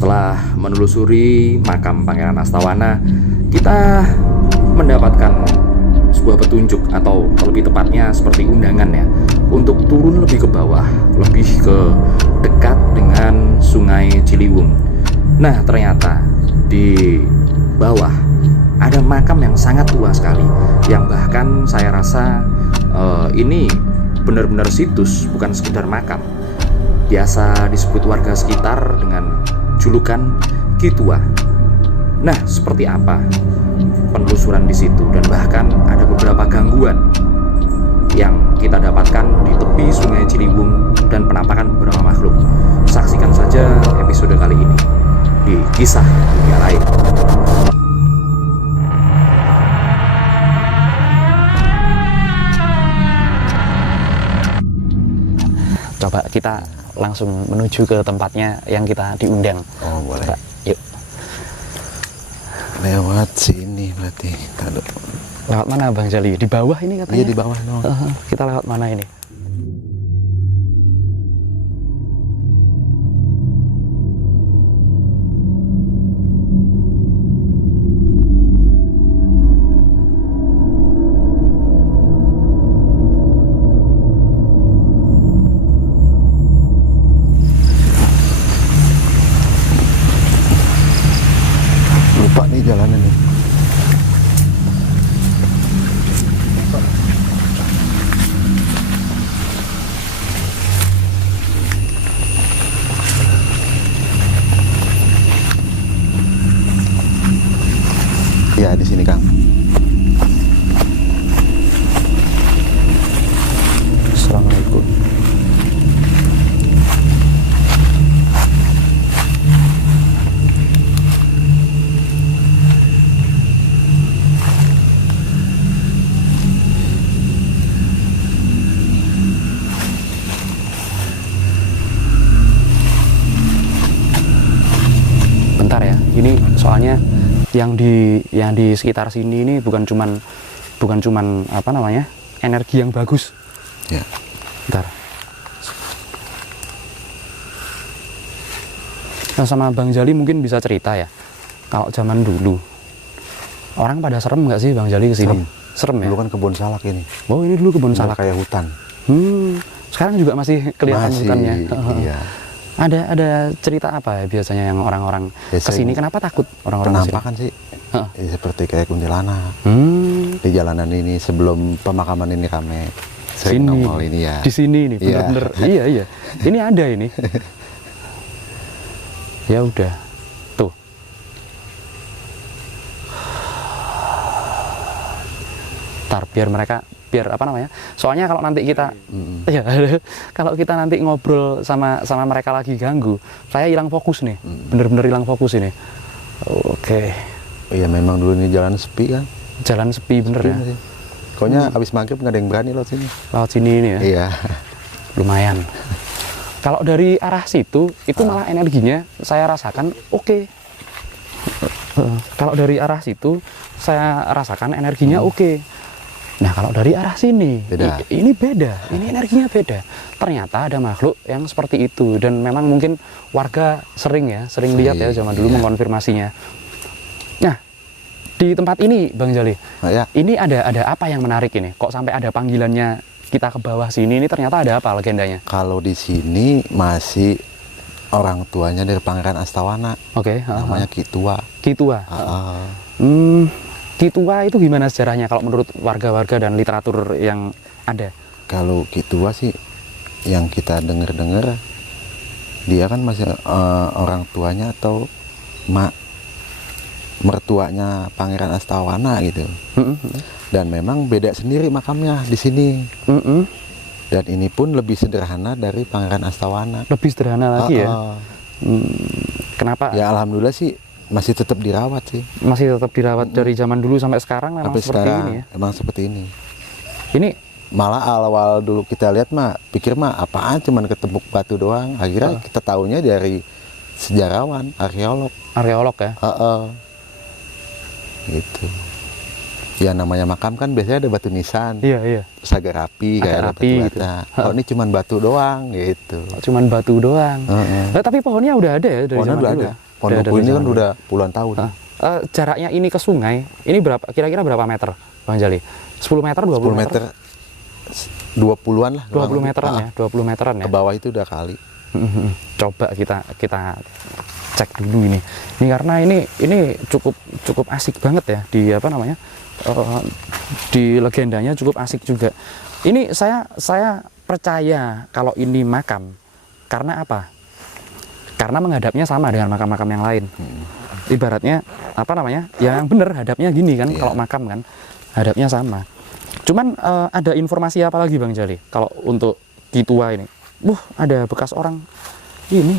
setelah menelusuri makam Pangeran Astawana, kita mendapatkan sebuah petunjuk, atau lebih tepatnya seperti undangan ya, untuk turun lebih ke bawah, lebih ke dekat dengan Sungai Ciliwung. Nah, ternyata di bawah ada makam yang sangat tua sekali, yang bahkan saya rasa ini benar-benar situs, bukan sekedar makam. Biasa disebut warga sekitar dengan julukan Ki Tua. Nah, seperti apa penelusuran di situ, dan bahkan ada beberapa gangguan yang kita dapatkan di tepi Sungai Ciliwung dan penampakan beberapa makhluk. Saksikan saja episode kali ini di Kisah Dunia Lain. Coba kita langsung menuju ke tempatnya yang kita diundang. Oh, boleh. Coba, yuk. Lewat sini berarti. Taduh. Lewat mana Bang Jali? Di bawah ini katanya? Iya, di bawah dong. Kita lewat mana ini? Lupa nih jalanan nih. Ya, di sini, Kang. Assalamualaikum. Bentar ya, ini soalnya yang di sekitar sini ini bukan cuman apa namanya, energi yang bagus. Ya. Bentar. Nah, sama Bang Jali mungkin bisa cerita ya, kalau zaman dulu orang pada serem nggak sih Bang Jali kesini? Serem ya? Dulu kan kebun salak ini. Oh, ini dulu kebun salak. Kayak hutan. Sekarang juga masih kelihatan Masih, hutannya. iya. Ada cerita apa ya biasanya yang orang-orang kesini, kenapa takut orang-orang kesini? Penampakan sih. Ya, seperti kayak kuntilanak. Di jalanan ini sebelum pemakaman ini rame. Sering Sini, nongol ini ya. di sini nih, Iya. bener-bener. Iya. Ini ada ini. Ya udah, tuh. Ntar biar apa namanya? Soalnya kalau nanti kita, ya, kalau kita nanti ngobrol sama mereka lagi ganggu, saya hilang fokus nih, bener-bener hilang fokus ini. Oke. Iya, memang dulu ini jalan sepi kan. Jalan sepi bener ya. Sih. Pokoknya abis maghrib nggak ada yang berani lewat sini. Lewat sini ini ya. Iya. Lumayan. Kalau dari arah situ itu malah energinya saya rasakan oke. Kalau dari arah situ saya rasakan energinya oke. Nah, kalau dari arah sini beda. Ini beda. Ini energinya beda. Ternyata ada makhluk yang seperti itu, dan memang mungkin warga sering lihat ya zaman dulu mengkonfirmasinya. Nah, di tempat ini Bang Jali, Ya. ini ada apa yang menarik ini? Kok sampai ada panggilannya kita ke bawah sini? Ini ternyata ada apa legendanya? Kalau di sini masih orang tuanya dari Pangeran Astawana. Oke. Namanya Ki Tua. Ki Tua. Ki Tua itu gimana sejarahnya kalau menurut warga-warga dan literatur yang ada? Kalau Ki Tua sih yang kita dengar-dengar, dia kan masih orang tuanya atau mertuanya Pangeran Astawana gitu. Dan memang beda sendiri makamnya di sini. Dan ini pun lebih sederhana dari Pangeran Astawana. Lebih sederhana lagi ya. Kenapa? Ya alhamdulillah sih masih tetap dirawat sih. Masih tetap dirawat dari zaman dulu sampai sekarang memang Sampai seperti sekarang ini ya. emang seperti ini. Ini Malah awal dulu kita lihat pikir apaan cuman ketemu batu doang. Akhirnya kita taunya dari sejarawan, arkeolog ya. Gitu. Ya namanya makam kan biasanya ada batu nisan. Iya. Terus agak rapi, kayak ada batu gitu. bata. Oh, ini cuman batu doang gitu. Cuman batu doang. Nah, tapi pohonnya udah ada ya dari Pohonnya zaman udah dulu ada. ya? Pondokku ini kan udah puluhan tahun. Jaraknya ini ke sungai, ini berapa? Kira-kira berapa meter, Bang Jali? 10 meter, 20 10 meter, 20-an lah. 20 meteran ya, 20 meteran ya. Ke bawah itu udah kali. Coba kita cek dulu ini. Ini karena ini cukup asik banget ya di apa namanya? Di legendanya cukup asik juga. Ini saya percaya kalau ini makam. Karena apa? Karena menghadapnya sama dengan makam-makam yang lain. Ibaratnya apa namanya? Yang bener hadapnya gini kan, kalau makam kan hadapnya sama. Cuman ada informasi apa lagi Bang Jali? Kalau untuk Kitua ini, ada bekas orang ini,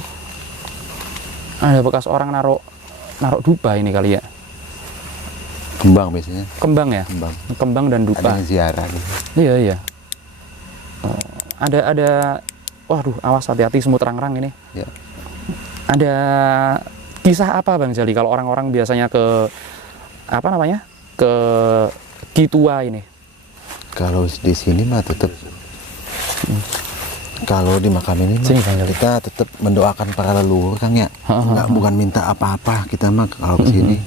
ada bekas orang naruh dupa ini kali ya. Kembang biasanya. Kembang ya? Kembang dan dupa. Ada yang ziarah gitu. Iya. Ada. Waduh, awas hati-hati semut rang-rang ini. Ya. Ada kisah apa Bang Jali kalau orang-orang biasanya ke apa namanya? Ke Kitua ini? Kalau di sini mah tetap kalau di makam ini mah kita tetap mendoakan para leluhur Kang ya. Bukan minta apa-apa kita mah kalau ke sini.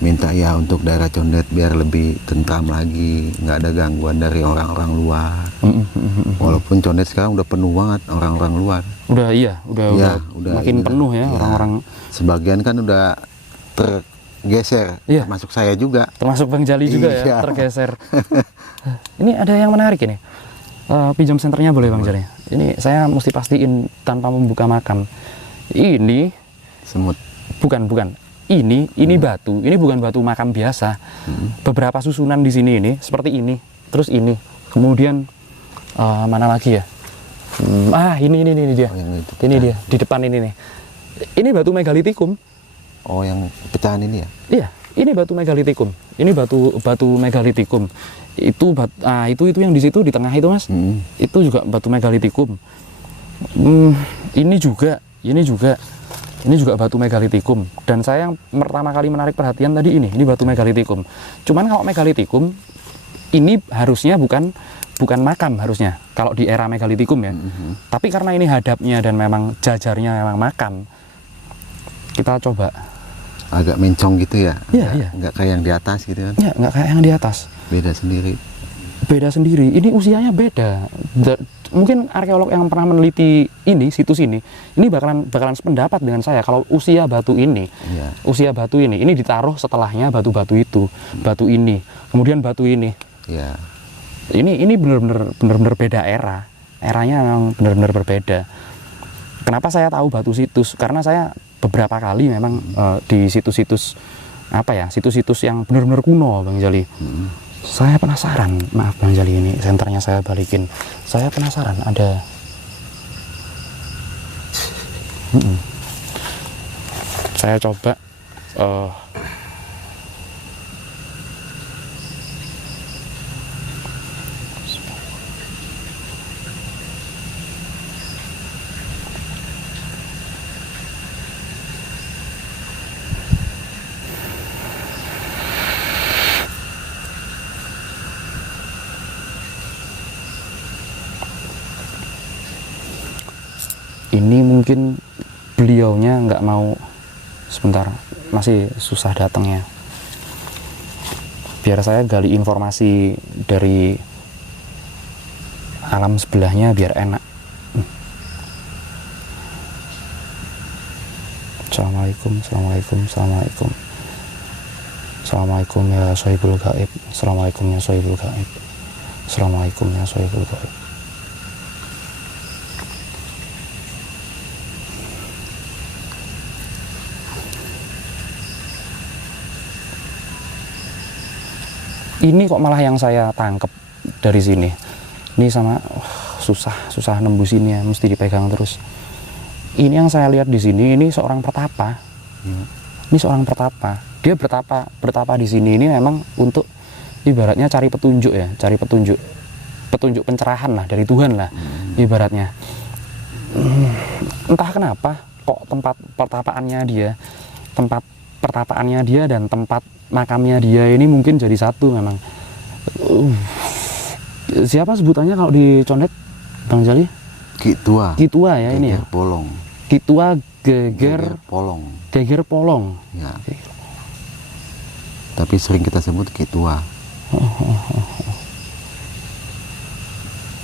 Minta ya untuk daerah Condet biar lebih tentram lagi, nggak ada gangguan dari orang-orang luar. Walaupun Condet sekarang udah penuh banget orang-orang luar. Udah makin penuh ya orang-orang. Sebagian kan udah tergeser, termasuk saya juga. Termasuk Bang Jali juga ya, tergeser. Ini ada yang menarik ini. Pinjam senternya boleh Bang Jali? Ini saya mesti pastiin tanpa membuka makam. Ini semut. Bukan. Ini batu, ini bukan batu makam biasa. Beberapa susunan di sini ini seperti ini, terus ini, kemudian mana lagi ya? Ini dia. Ini dia di depan ini nih. Ini batu megalitikum. Oh, yang pecahan ini ya? Iya, ini batu megalitikum. Ini batu megalitikum. Itu yang di situ di tengah itu Mas. Itu juga batu megalitikum. Ini juga batu megalitikum, dan saya yang pertama kali menarik perhatian tadi ini batu megalitikum. Cuman kalau megalitikum ini harusnya bukan makam harusnya kalau di era megalitikum ya. Tapi karena ini hadapnya dan memang jajarnya memang makam, kita coba agak mencong gitu ya. Iya. Nggak kayak yang di atas gitu kan. Iya, nggak kayak yang di atas. Beda sendiri. Ini usianya beda. Mungkin arkeolog yang pernah meneliti situs ini bakalan sependapat dengan saya kalau usia batu ini ditaruh setelahnya batu-batu itu, batu ini, kemudian batu ini. Iya. Ini benar-benar beda eranya memang benar-benar berbeda. Kenapa saya tahu batu situs? Karena saya beberapa kali memang di situs-situs yang benar-benar kuno Bang Jali. Saya penasaran, maaf Bang Jali, ini senternya saya balikin. Saya penasaran ada saya coba ini mungkin beliaunya nggak mau, sebentar, masih susah datangnya. Biar saya gali informasi dari alam sebelahnya biar enak. Assalamualaikum ya sohibul gaib. Assalamualaikum ya sohibul gaib. Assalamualaikum ya sohibul gaib. Ini kok malah yang saya tangkep dari sini. Ini sama susah nembusinnya, mesti dipegang terus. Ini yang saya lihat di sini, ini seorang pertapa. Ini seorang pertapa. Dia bertapa di sini ini memang untuk ibaratnya cari petunjuk ya, cari petunjuk pencerahan lah dari Tuhan lah ibaratnya. Entah kenapa kok tempat pertapaannya dia dan tempat makamnya dia ini mungkin jadi satu memang. Siapa sebutannya kalau di Condet Bang Jali? Kitua Ya ini ya. Bolong. Kitua Geger Polong. Geger Polong. Ya. Tapi sering kita sebut Ki Tua.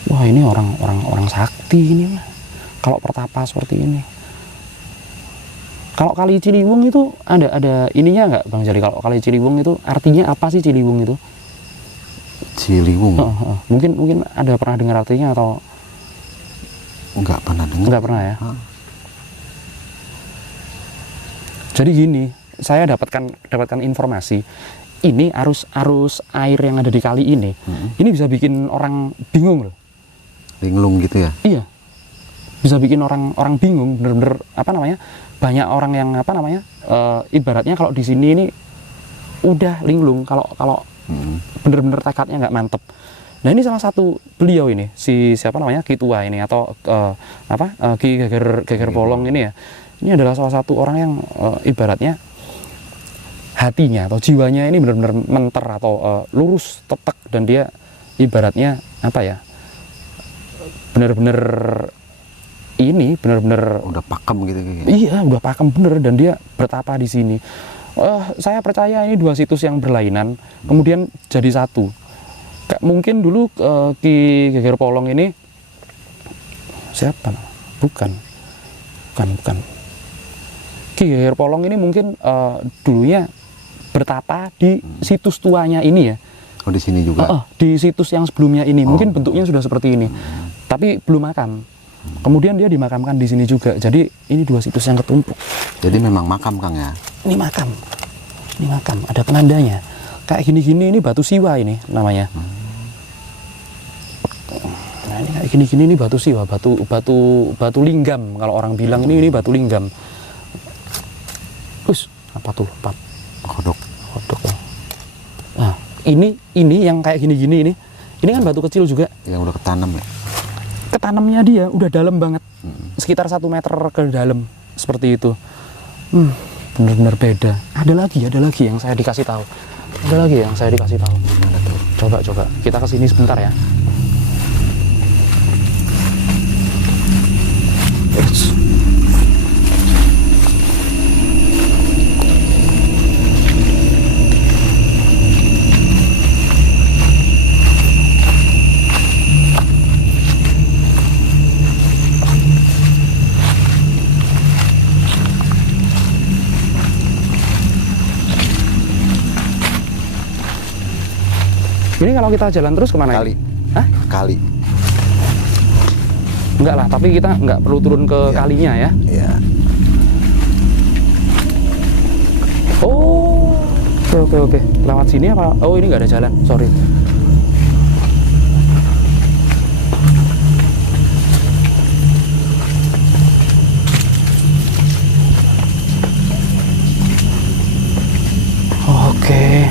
Wah, ini orang sakti ini mah. Kalau pertapa seperti ini. Kalau Kali Ciliwung itu ada ininya nggak Bang Jali? Kalau Kali Ciliwung itu artinya apa sih Ciliwung itu? Ciliwung. Mungkin ada pernah dengar artinya atau Enggak pernah dengar. enggak pernah ya? Jadi gini, saya dapatkan informasi. Ini arus air yang ada di kali ini bisa bikin orang bingung loh. Linglung gitu ya? Iya. Bisa bikin orang bingung, bener-bener apa namanya? Banyak orang yang apa namanya? Ibaratnya kalau di sini ini udah linglung, kalau bener-bener tekadnya nggak mantep. Nah, ini salah satu beliau ini, si siapa namanya? Ki Tua ini atau Ki Geger Polong ini ya. Ini adalah salah satu orang yang ibaratnya hatinya atau jiwanya ini benar-benar menter atau lurus tetek, dan dia ibaratnya apa ya? Benar-benar Udah pakem gitu. Iya, udah pakem bener, dan dia bertapa di sini. Saya percaya ini dua situs yang berlainan kemudian jadi satu. Mungkin dulu Ki Geger Polong ini siapa? Bukan. Ki Geger Polong ini mungkin dulunya bertapa di situs tuanya ini ya. Oh, di sini juga. Di situs yang sebelumnya ini mungkin bentuknya sudah seperti ini, tapi belum makam. Kemudian dia dimakamkan di sini juga. Jadi ini dua situs yang ketumpuk. Jadi memang makam, Kang ya. Ini makam. Ada penandanya. Kayak gini-gini ini batu siwa ini namanya. Nah, ini kayak gini-gini ini batu siwa, batu linggam kalau orang bilang ini batu linggam. Apa tuh? Kodok. Nah, ini yang kayak gini-gini ini kan batu kecil juga. Yang udah ketanam ya. Ketanamnya dia udah dalam banget, sekitar 1 meter ke dalam seperti itu. Benar-benar beda. Ada lagi yang saya dikasih tahu. Coba kita kesini sebentar ya. Ini kalau kita jalan terus kemana? Kali. Hah? Kali. Enggak lah, tapi kita nggak perlu turun ke kalinya ya. Iya. Oh, oke. Lewat sini apa? Oh, ini nggak ada jalan. Sorry. Oke.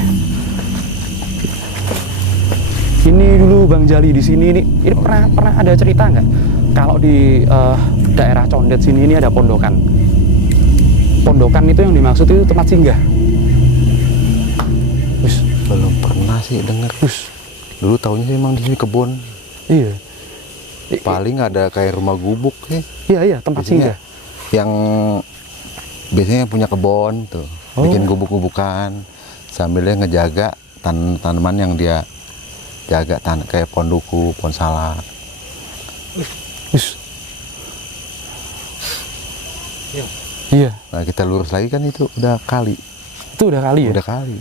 Ini dulu Bang Jali di sini ini pernah ada cerita nggak? Kalau di daerah Condet sini ini ada pondokan. Pondokan itu yang dimaksud itu tempat singgah. Belum pernah sih denger. Dulu tahunya sih emang di sini kebun. Iya. Paling ada kayak rumah gubuk sih. Iya, tempat singgah. Yang biasanya punya kebun tuh, bikin gubuk-gubukan sambilnya ngejaga tanaman yang dia jaga, kayak pohon duku, pohon salak. Iya. Nah, kita lurus lagi kan itu udah kali. Itu udah kali ya? Udah kali.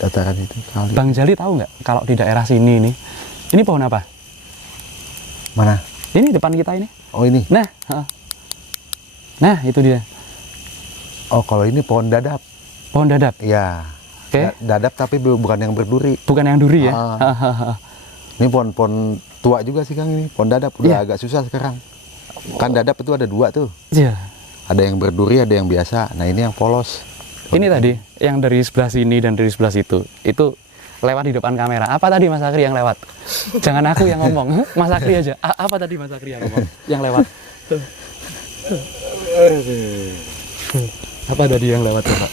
Dataran itu kali. Bang Jali tahu nggak kalau di daerah sini ini pohon apa? Mana? Ini depan kita ini. Oh, ini. Nah, itu dia. Oh, kalau ini pohon dadap. Pohon dadap. Iya. Oke. Dadap tapi bukan yang berduri. Bukan yang duri ya? Ini pohon tua juga sih, Kang, ini. Pohon dadap udah agak susah sekarang. Kan dadap itu ada 2 tuh. Iya. Ada yang berduri, ada yang biasa. Nah, ini yang polos. Ini tadi yang dari sebelah sini dan dari sebelah situ. Itu lewat di depan kamera. Apa tadi Mas Akri yang lewat? Jangan aku yang ngomong. Mas Akri aja. Apa tadi Mas Akri yang ngomong? Yang lewat. Apa tadi yang lewat, coba?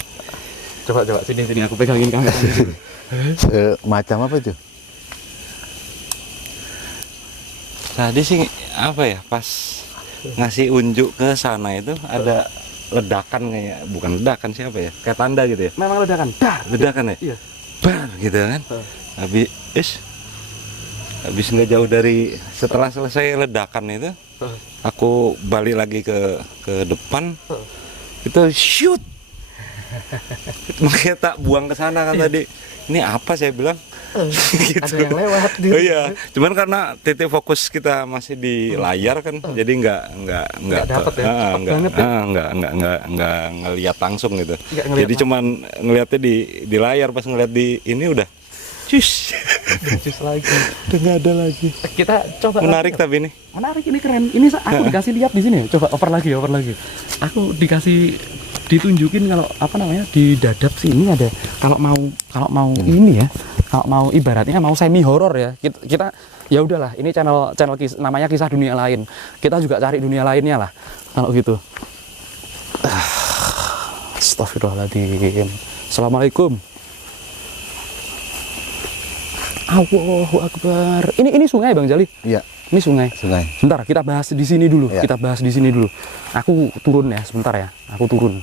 Coba sini aku pegangin kamera. Macam apa itu? Tadi sih apa ya, pas ngasih unjuk ke sana itu ada ledakan, kayak bukan ledakan siapa ya, kayak tanda gitu ya, Memang ledakan. Dar. ledakan ya, Iya. bar gitu kan. Habis nggak jauh dari setelah selesai ledakan itu, aku balik lagi ke depan, itu shoot, makanya tak buang ke sana kan tadi. Ini apa saya bilang? Gitu. Ada yang lewat gitu. Oh iya, cuman karena titik fokus kita masih di layar kan, jadi nggak dapet ya, cepet banget ya. nggak ngelihat langsung gitu. Nggak ngeliat Jadi cuman ngelihatnya di layar, pas ngelihat di ini udah, cus, Jus lagi. udah nggak ada lagi. Kita coba. Menarik tapi ini. Menarik, ini keren. Ini aku dikasih lihat di sini. Coba over lagi. Aku dikasih ditunjukin kalau apa namanya di dadap sini ada kalau mau ini ya. Kalau mau ibaratnya mau semi horor ya. Kita ya udahlah, ini channel namanya Kisah Dunia Lain. Kita juga cari dunia lainnya lah. Kalau gitu. Astagfirullahaladzim. Assalamualaikum. Allahu Akbar. Ini sungai Bang Jali. Iya, Ini sungai. Sebentar, kita bahas di sini dulu. Ya. Aku turun ya, sebentar ya. Aku turun.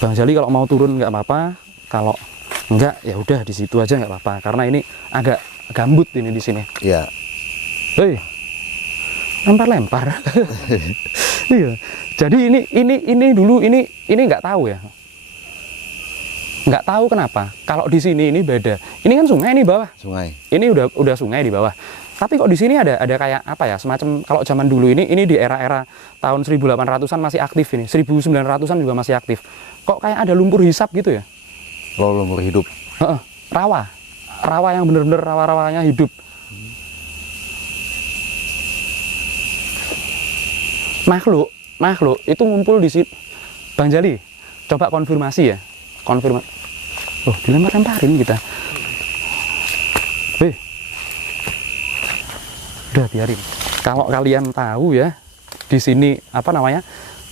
Bang Jali kalau mau turun nggak apa-apa. Kalau enggak ya udah di situ aja nggak apa-apa. Karena ini agak gambut ini di sini. iya. Hei, lempar. Iya. Jadi ini dulu ini nggak tahu ya. Nggak tahu kenapa. Kalau di sini ini beda. Ini kan sungai nih bawah. Sungai. Ini udah sungai di bawah. Tapi kok di sini ada kayak apa ya, semacam kalau zaman dulu ini di era-era tahun 1800-an masih aktif ini, 1900-an juga masih aktif. Kok kayak ada lumpur hisap gitu ya? Lo lumur hidup. Heeh, rawa yang bener-bener rawa-rawanya hidup. Makhluk itu ngumpul di sini. Bang Jali, coba konfirmasi ya. Oh, dilempar-lemparin kita. Udah biarin. Kalau kalian tahu ya, di sini apa namanya?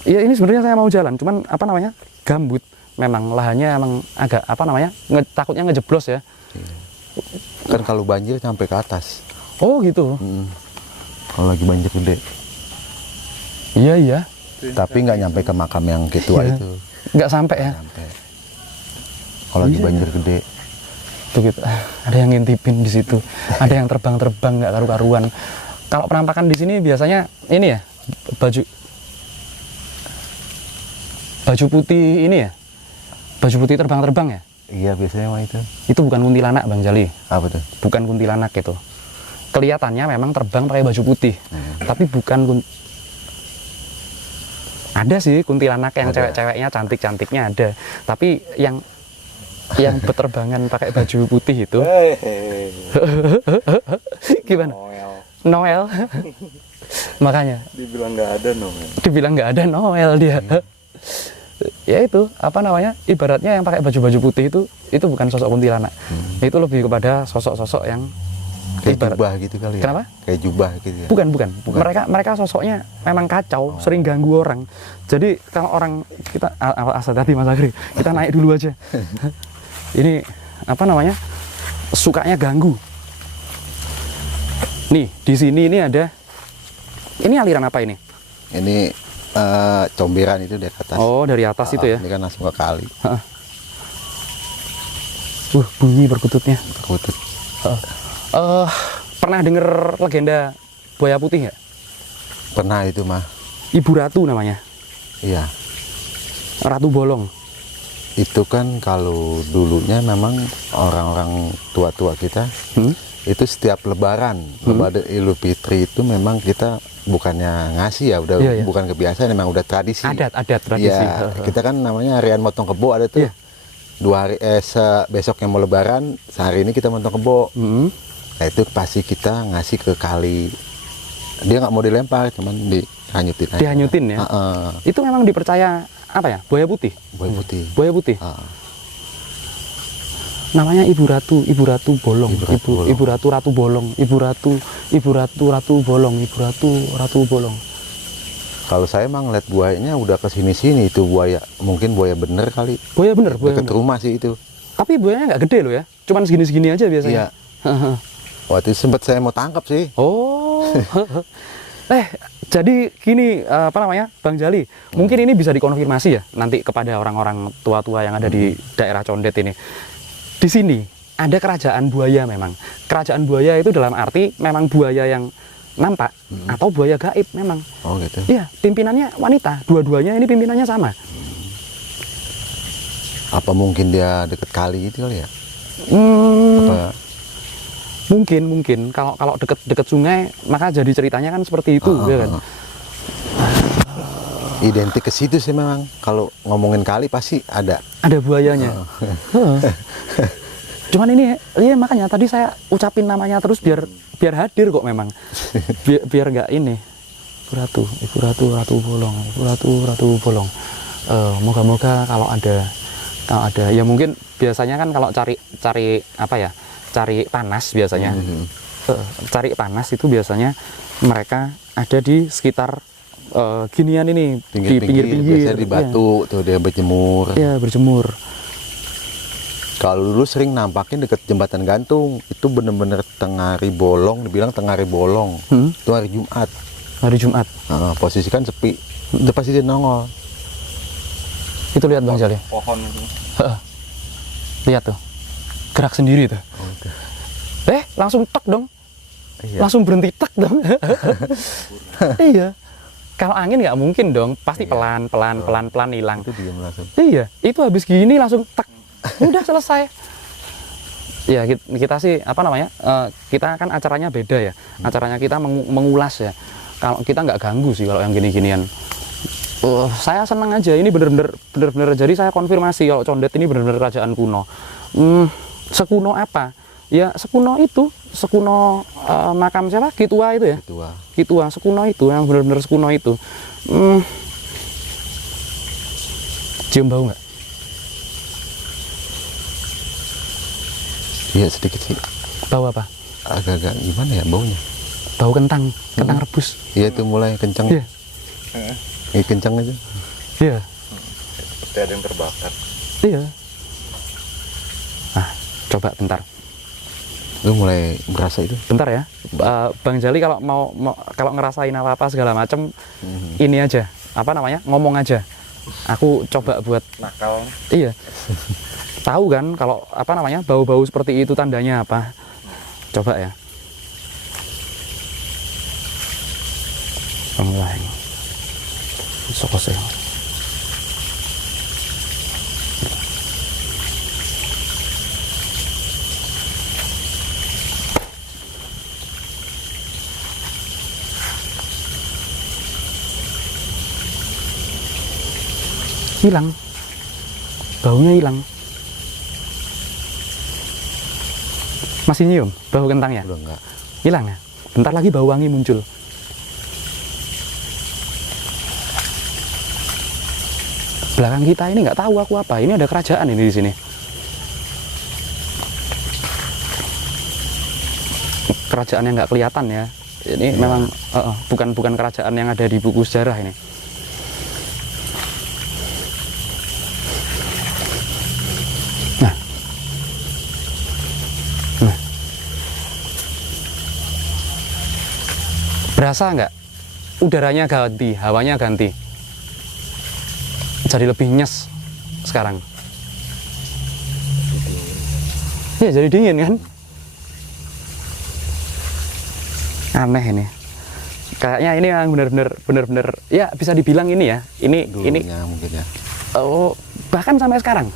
Ya ini sebenarnya saya mau jalan, cuman apa namanya? Gambut. Memang lahannya emang agak apa namanya? Takutnya ngejeblos ya. Kan kalau banjir sampai ke atas. Oh gitu. Kalau lagi banjir gede. Iya. Tapi nggak nyampe ke makam yang ketua Iya. itu. Nggak sampai ya. Sampai. Kalau lagi banjir gede. Tuh gitu. Ada yang ngintipin di situ. Ada yang terbang-terbang nggak karu-karuan. Kalau penampakan di sini biasanya ini ya, baju putih ini ya. Baju putih terbang-terbang ya. Iya, biasanya mah itu. Itu bukan kuntilanak Bang Jali. Apa tuh? Bukan kuntilanak itu. Kelihatannya memang terbang pakai baju putih. Tapi bukan ada sih kuntilanak yang cewek-ceweknya cantik-cantiknya ada. Tapi yang berterbangan pakai baju putih itu gimana? Noel. Makanya Dibilang nggak ada Noel dia. Ya itu apa namanya, ibaratnya yang pakai baju putih itu bukan sosok kuntilanak. Itu lebih kepada sosok-sosok yang Kayak jubah gitu kali ya. Kenapa? Kayak jubah gitu ya. Bukan. Mereka sosoknya memang kacau, sering ganggu orang. Jadi kalau orang kita asal tadi Mas Agri, kita naik dulu aja. Ini apa namanya? Sukanya ganggu. Nih, di sini ini ada. Ini aliran apa ini? Ini comberan itu dari atas. Oh, dari atas itu ya. Ini kan langsung ke kali. Bunyi perkututnya. Perkutut. Pernah denger legenda buaya putih nggak? Pernah itu mah. Ibu Ratu namanya. Iya. Ratu Bolong. Itu kan kalau dulunya memang orang-orang tua-tua kita itu setiap Lebaran, Lebaran Idul Fitri itu memang kita bukannya ngasih ya, udah Iya. bukan kebiasaan, memang udah tradisi. Adat tradisi. Iya, kita kan namanya harian motong kebo ada tuh. Iya. 2 hari besoknya mau Lebaran, sehari ini kita motong kebo. Nah itu pasti kita ngasih ke kali. Dia nggak mau dilempar, cuman dihanyutin aja. Dihanyutin ya. Itu memang dipercaya apa ya? Buaya putih. Buaya putih. Namanya Ibu Ratu Bolong. Ibu Ratu Ratu Bolong. Ibu Ratu Bolong. Kalau saya emang ngeliat buayanya udah kesini-sini, itu buaya, mungkin buaya bener kali. Buaya bener. Deket rumah sih itu. Tapi buayanya nggak gede loh ya. Cuman segini-segini aja biasanya. Iya. Waktu itu sempat saya mau tangkap sih. Oh. Jadi gini, apa namanya, Bang Jali, mungkin ini bisa dikonfirmasi ya nanti kepada orang-orang tua-tua yang ada di daerah Condet ini. Di sini ada kerajaan buaya memang. Kerajaan buaya itu dalam arti memang buaya yang nampak atau buaya gaib memang. Oh gitu. Iya, pimpinannya wanita. Dua-duanya ini pimpinannya sama. Apa mungkin dia deket kali itu kali ya? Apa? Mungkin kalau deket sungai maka jadi ceritanya kan seperti itu, ya kan? Identik ke situ sih memang. Kalau ngomongin kali pasti ada buayanya. Cuman ini ya makanya tadi saya ucapin namanya terus biar hadir kok memang. Biar nggak ini. Ibu Ratu Bolong. Ratu Bolong. Moga-moga kalau ada ya mungkin biasanya kan kalau cari apa ya? Cari panas biasanya. Cari panas itu biasanya mereka ada di sekitar ginian ini, di pinggir-pinggir. Biasanya di batu tuh dia berjemur. Iya, berjemur. Kalau dulu sering nampakin deket jembatan gantung, itu bener-bener tengari bolong, dibilang tengari bolong. Itu hari Jumat. Hari Jumat. Posisi kan sepi, itu pasti dia nongol. Itu lihat Bang Jali. Pohon itu. Lihat tuh, gerak sendiri tuh. Langsung tek dong. Iya. Langsung berhenti tek dong. Iya. Kalau angin nggak mungkin dong, pasti pelan hilang. Itu diam langsung. Iya, itu habis gini langsung tek. Udah selesai. Ya kita sih apa namanya? Kita kan acaranya beda ya. Acaranya kita mengulas ya. Kalau kita nggak ganggu sih kalau yang gini-ginian. Saya senang aja. Ini bener-bener. Jadi saya konfirmasi kalau Condet ini bener-bener kerajaan kuno. Sekuno apa? Ya sekuno itu, sekuno makam siapa? Kitua itu ya. Kitua, sekuno itu yang bener-bener sekuno itu. Cium bau nggak? Iya sedikit sih. Bau apa? Agak-agak gimana ya baunya? Bau kentang rebus. Iya itu mulai kencang. Iya. Kencang aja. Iya. Seperti ada yang terbakar. Iya. Coba bentar. Lu mulai berasa itu. Bentar ya. Bang Jali kalau kalau ngerasain apa-apa segala macam ini aja. Apa namanya? Ngomong aja. Aku coba buat Nakal. Iya. Tahu kan kalau apa namanya? Bau-bau seperti itu tandanya apa? Coba ya. Online. Sokose. Hilang, baunya hilang. Masih nyium bau kentangnya? Udah enggak. Hilang ya? Bentar lagi bau wangi muncul. Belakang kita ini nggak tahu aku apa. Ini ada kerajaan ini di sini. Kerajaan yang nggak kelihatan ya. Ini memang bukan kerajaan yang ada di buku sejarah ini. Berasa nggak? Udaranya ganti, hawanya ganti. Jadi lebih nyes sekarang. Ya jadi dingin kan? Aneh ini. Kayaknya ini yang benar-benar ya bisa dibilang ini ya. Ini mungkin ya. Bahkan sampai sekarang.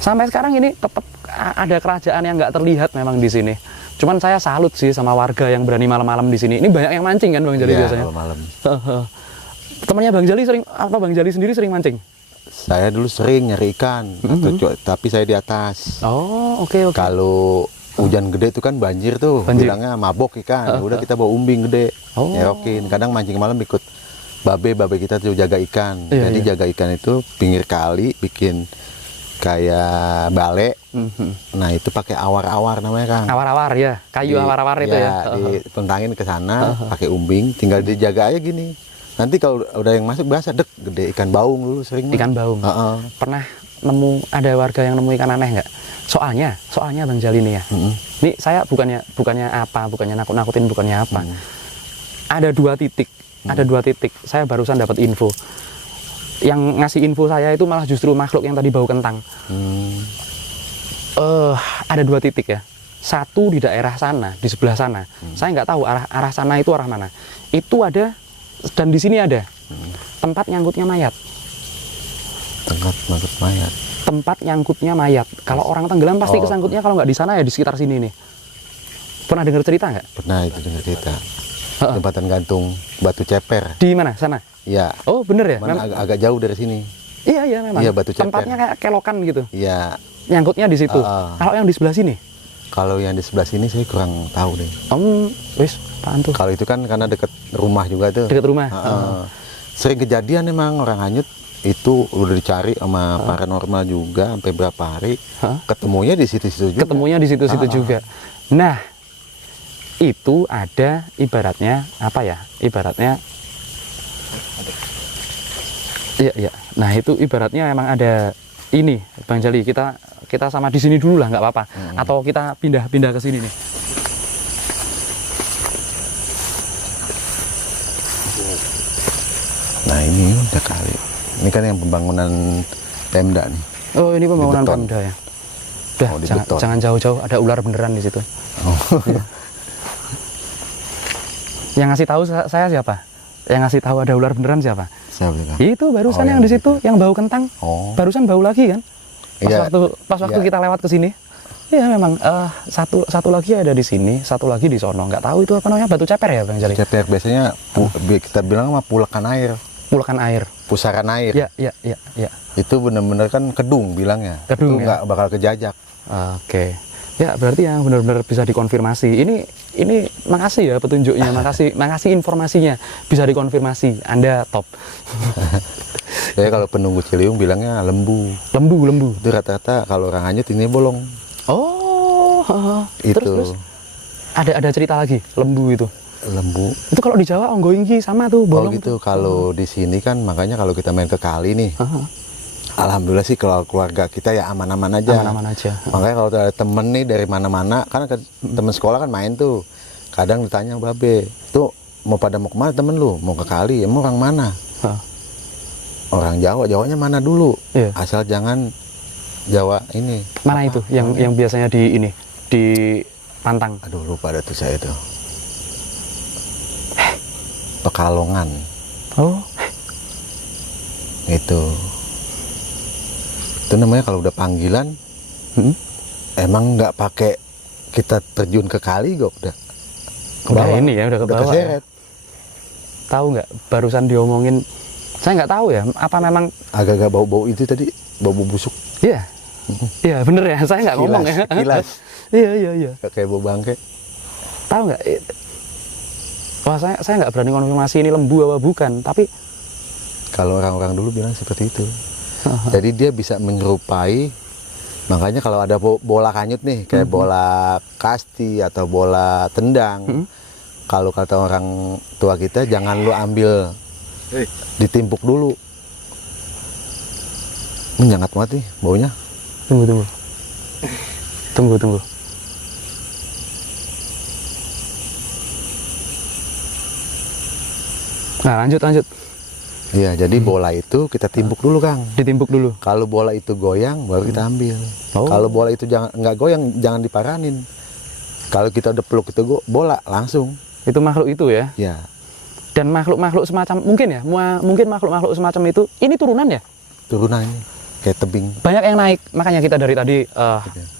Sampai sekarang ini tetap ada kerajaan yang nggak terlihat memang di sini. Cuman saya salut sih sama warga yang berani malam-malam di sini. Ini banyak yang mancing kan Bang Jali biasanya. Malam. Temannya Bang Jali sering apa Bang Jali sendiri sering mancing? Saya dulu sering nyari ikan, tapi saya di atas. Oh, oke. Kalau hujan gede itu kan banjir tuh, bilangnya mabok ikan. Udah kita bawa umbing gede, nyerokin. Kadang mancing malam ikut babe kita tuh jaga ikan. Jadi jaga ikan itu pinggir kali, bikin kayak bale. Nah itu pakai awar-awar namanya Kang. Awar-awar ya, kayu awar-awar itu ya. Dipentangin ke sana, pakai umbing, tinggal dijaga aja gini. Nanti kalau udah yang masuk berasa gede ikan baung dulu sering. Ikan baung. Pernah nemu ada warga yang nemu ikan aneh nggak? Soalnya Bang Jali nih ya. Ini saya bukannya nakut-nakutin, bukannya apa. Ada 2 titik ada 2 titik. Saya barusan dapat info. Yang ngasih info saya itu malah justru makhluk yang tadi bau kentang. Ada 2 titik ya. Satu di daerah sana, di sebelah sana. Saya nggak tahu arah sana itu arah mana. Itu ada, dan di sini ada tempat nyangkutnya mayat. Tempat nyangkut mayat. Tempat nyangkutnya mayat. Kalau orang tenggelam pasti kesangkutnya kalau nggak di sana ya di sekitar sini nih. Pernah dengar cerita nggak? Pernah itu dengar cerita. Jembatan gantung batu ceper. Di mana? Sana? Iya. Oh bener ya? Mana agak jauh dari sini. Iya memang. Iya, batu ceper. Tempatnya kayak kelokan gitu. Iya. Nyangkutnya di situ. Kalau yang di sebelah sini? Kalau yang di sebelah sini saya kurang tahu deh. Wis, apaan tuh? Kalau itu kan karena dekat rumah juga tuh. Dekat rumah. Sering kejadian emang orang hanyut itu udah dicari sama paranormal juga sampai berapa hari. Ketemunya di situ-situ juga. Ketemunya di situ-situ juga. Nah, itu ada ibaratnya apa ya? Ibaratnya Iya. Nah, itu ibaratnya emang ada ini, Bang Jali, kita sama di sini dulu lah, nggak apa-apa. Atau kita pindah ke sini nih. Nah, ini udah kali. Ini kan yang pembangunan Pemda nih. Oh, ini pembangunan Di beton. Pemda ya. Udah, Oh, di jangan, beton. jangan jauh-jauh, ada ular beneran di situ. Iya. Yang ngasih tahu saya siapa? Yang ngasih tahu ada ular beneran siapa? Saya bilang. Itu barusan yang di situ, yang bau kentang. Barusan bau lagi kan? Pas waktu kita lewat ke sini. Iya memang satu lagi ada di sini, satu lagi di sono. Nggak tahu itu apa namanya, batu ceper ya Bang Jali? Ceper biasanya kita bilang mah pulakan air. Pulakan air. Pusaran air. Iya. Itu bener-bener kan kedung bilangnya. Kedung, itu nggak bakal kejajak. Oke. Ya berarti yang benar-benar bisa dikonfirmasi. Ini makasih ya petunjuknya, makasih informasinya, bisa dikonfirmasi. Anda top. Jadi kalau penunggu Ciliwung bilangnya lembu. Lembu. Itu rata-rata kalau orang hanyut ini bolong. Oh. Itu. Terus ada cerita lagi lembu itu. Lembu. Itu kalau di Jawa onggoinggi sama tuh bolong. Oh gitu. Kalau di sini kan makanya kalau kita main ke kali nih. Alhamdulillah sih kalau keluarga kita ya aman-aman aja. Aman-aman aja. Makanya kalau ada temen nih dari mana-mana, kan temen sekolah kan main tuh. Kadang ditanya Babe, tuh mau kemana temen lu? Mau ke kali, emang orang mana? Orang Jawa, Jawanya mana dulu? Iya. Asal jangan Jawa ini. Mana itu yang biasanya di pantang? Aduh lupa ada tuh saya tuh. Pekalongan. Oh. Itu namanya kalau udah panggilan, emang nggak pakai kita terjun ke kali kok udah. Udah ini ya, udah ke bawah. Keseret. Tahu nggak? Barusan diomongin, saya nggak tahu ya. Apa memang Agak-agak bau-bau itu tadi, bau busuk. Iya. Iya bener ya. Saya nggak ngomong ya. Kilas. Iya. Kayak bau bangke. Tahu nggak? Wah saya nggak berani konfirmasi ini lembu apa bukan. Tapi Kalau orang-orang dulu bilang seperti itu. Jadi dia bisa menyerupai, makanya kalau ada bola kanyut nih, kayak bola kasti atau bola tendang, kalau kata orang tua kita, jangan lu ambil, ditimpuk dulu. Menyengat banget nih baunya. Tunggu. Nah lanjut. Iya, jadi bola itu kita timpuk dulu, Kang. Ditimpuk dulu. Kalau bola itu goyang, baru kita ambil. Oh. Kalau bola itu nggak goyang, jangan diparanin. Kalau kita udah peluk itu bola, langsung. Itu makhluk itu ya. Ya, Dan makhluk-makhluk semacam mungkin makhluk-makhluk semacam itu ini turunan ya. turunannya kayak tebing. Banyak yang naik. Makanya kita dari tadi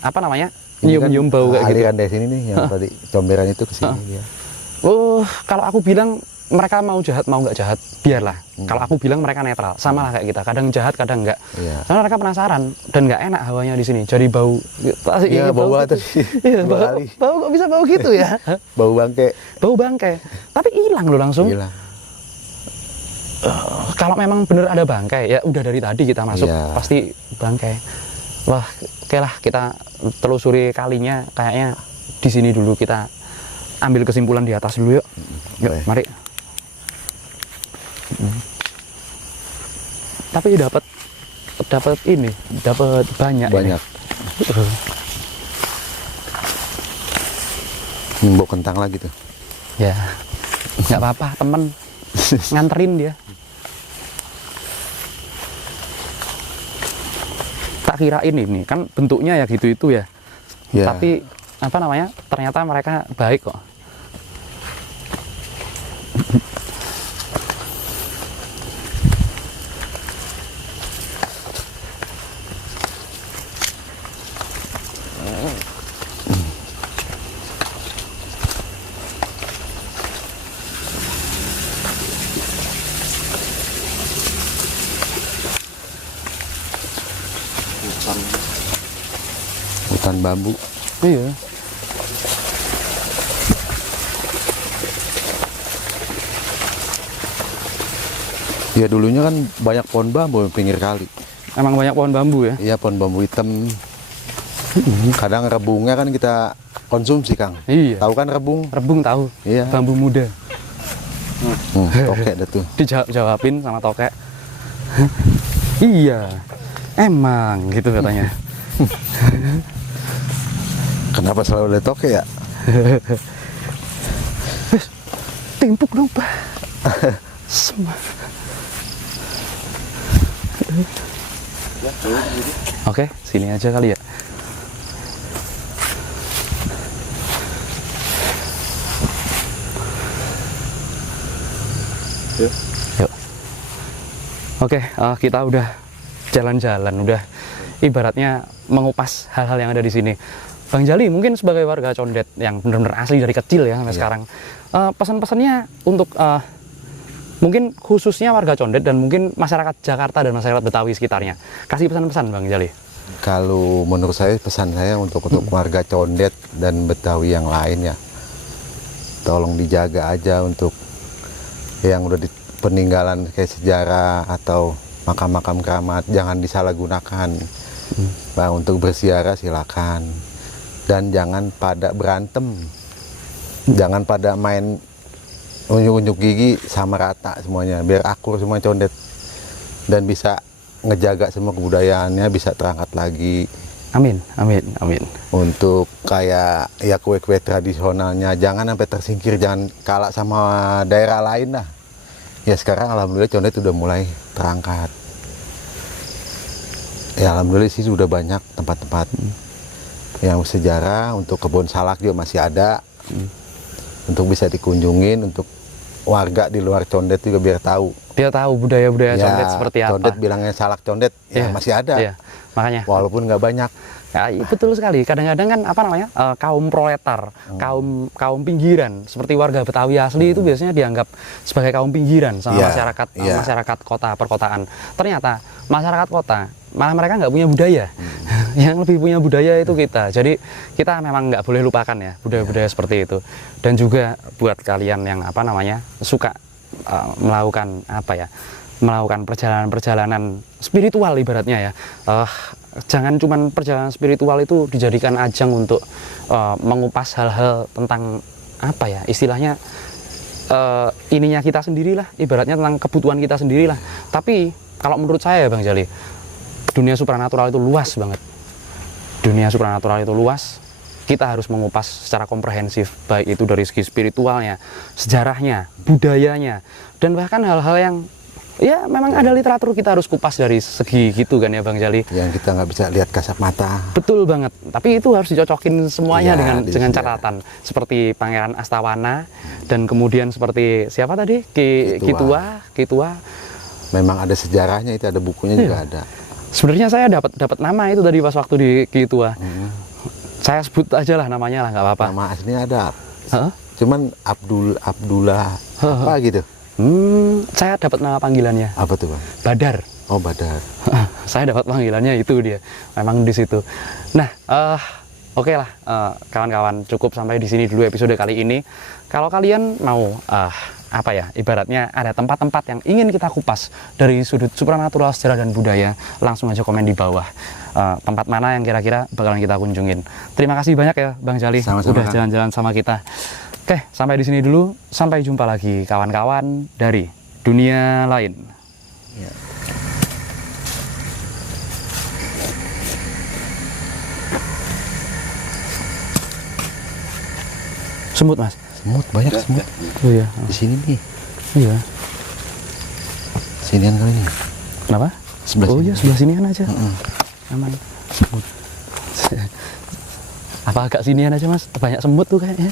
apa namanya? Ini Nyium-nyium bau kayak gitu. aliran dari sini nih, yang tadi comberan itu ke sini dia. Kalau aku bilang mereka mau jahat mau nggak jahat biarlah. Kalau aku bilang mereka netral, sama lah kayak kita, kadang jahat kadang nggak. Iya. Karena mereka penasaran dan nggak enak hawanya di sini, jadi bau. Iya, bau banget tadi. Iya, Dua kali. bau kok bisa bau gitu ya? Bau bangke. Bau bangkai, tapi hilang loh langsung. Hilang. Kalau memang bener ada bangkai ya udah dari tadi kita masuk Iya. pasti bangkai. Wah, oke lah kita telusuri kalinya, kayaknya di sini dulu kita ambil kesimpulan di atas dulu yuk. Yuk, Oke. mari. Tapi dapat banyak. Banyak. Bau kentang lagi tuh. Ya, nggak apa-apa temen. nganterin dia. Tak kirain ini kan bentuknya ya gitu itu ya. Ya. Tapi apa namanya? Ternyata mereka baik kok. Hutan bambu. Iya. Ya dulunya kan banyak pohon bambu di pinggir kali. Emang banyak pohon bambu ya? Iya, pohon bambu hitam. Kadang rebungnya kan kita konsumsi, Kang. Iya. Tahu kan rebung? Rebung tahu. Iya. Bambu muda. Tokek dah tuh. Dijawabin sama tokek. Iya. Emang gitu katanya. Kenapa selalu ada tokek ya? Timpuk dong, Pak. Oke, sini aja kali ya. Yuk. Oke, kita udah jalan-jalan, udah ibaratnya mengupas hal-hal yang ada di sini. Bang Jali mungkin sebagai warga Condet yang benar-benar asli dari kecil ya sampai sekarang, pesan-pesannya untuk mungkin khususnya warga Condet dan mungkin masyarakat Jakarta dan masyarakat Betawi sekitarnya, kasih pesan-pesan Bang Jali. Kalau menurut saya, pesan saya untuk warga Condet dan Betawi yang lain ya, tolong dijaga aja untuk yang udah di peninggalan kayak sejarah atau makam-makam keramat, jangan disalahgunakan. Bang, untuk berziarah silakan, dan jangan pada berantem, jangan pada main unjuk-unjuk gigi, sama rata semuanya, biar akur semua Condet dan bisa ngejaga semua kebudayaannya bisa terangkat lagi. Amin, amin, amin. Untuk kayak ya kue-kue tradisionalnya jangan sampai tersingkir, jangan kalah sama daerah lain lah. Ya sekarang alhamdulillah Condet udah mulai terangkat. Ya alhamdulillah sih sudah banyak tempat-tempat yang sejarah, untuk kebun salak juga masih ada. Untuk bisa dikunjungin, untuk warga di luar Condet juga biar tahu. Dia tahu budaya-budaya Ya, Condet seperti apa. Condet bilangnya salak Condet, ya Iya, masih ada. iya. Makanya. Walaupun nggak banyak. Ya, betul sekali. Kadang-kadang kan apa namanya kaum proletar, kaum pinggiran seperti warga Betawi asli itu biasanya dianggap sebagai kaum pinggiran sama Iya, masyarakat iya. masyarakat kota perkotaan. Ternyata masyarakat kota malah mereka nggak punya budaya. Yang lebih punya budaya itu kita. Jadi kita memang nggak boleh lupakan ya budaya-budaya seperti itu. Dan juga buat kalian yang apa namanya suka melakukan apa ya, melakukan perjalanan-perjalanan spiritual ibaratnya ya. Jangan cuman perjalanan spiritual itu dijadikan ajang untuk mengupas hal-hal tentang apa ya istilahnya ininya kita sendirilah, ibaratnya tentang kebutuhan kita sendirilah. Tapi kalau menurut saya ya Bang Jali, dunia supranatural itu luas banget. Dunia supranatural itu luas. Kita harus mengupas secara komprehensif, baik itu dari segi spiritualnya, sejarahnya, budayanya, dan bahkan hal-hal yang ya memang ada literatur kita harus kupas dari segi gitu kan ya Bang Jali. Yang kita nggak bisa lihat kasat mata. Betul banget. Tapi itu harus dicocokin semuanya Ya, dengan catatan. Seperti Pangeran Astawana dan kemudian seperti siapa tadi? Kitua. Memang ada sejarahnya, itu ada bukunya juga ada. Sebenarnya saya dapat nama itu tadi pas waktu di Kitua. Saya sebut aja lah namanya lah, nggak apa-apa. Nama aslinya ada. Hah? Cuman Abdullah apa gitu. Saya dapat nama panggilannya. Apa tuh Bang? Badar. Oh Badar. Saya dapat panggilannya itu dia. Memang di situ. Nah, oke lah, kawan-kawan, cukup sampai di sini dulu episode kali ini. Kalau kalian mau apa ya, ibaratnya ada tempat-tempat yang ingin kita kupas dari sudut supranatural, sejarah dan budaya, langsung aja komen di bawah. Tempat mana yang kira-kira bakalan kita kunjungin. Terima kasih banyak ya Bang Jali, Sama-sama, udah Kang. jalan-jalan sama kita. Oke, sampai di sini dulu. Sampai jumpa lagi kawan-kawan dari dunia lain. Semut Mas. Semut, banyak semut. Oh iya. Di sini nih. Iya. sinian kali ini. Kenapa? Sebelah oh sini. iya, sebelah sinian aja. Aman. Apa agak sinian aja mas? Banyak semut tuh kayaknya.